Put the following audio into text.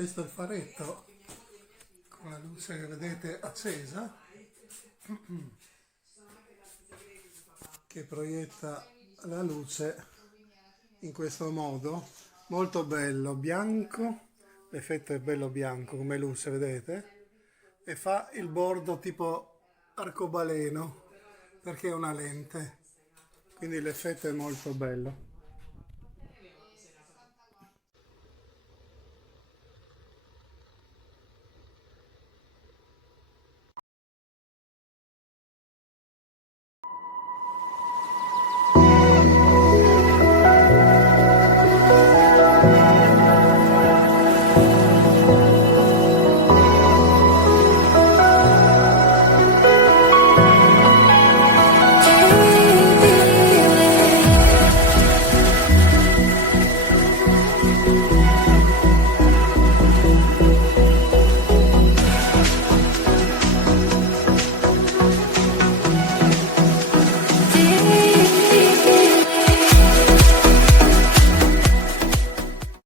Questo è il faretto con la luce che vedete accesa che proietta la luce in questo modo, molto bello, bianco, l'effetto è bello bianco come luce, vedete? E fa il bordo tipo arcobaleno perché è una lente, quindi l'effetto è molto bello.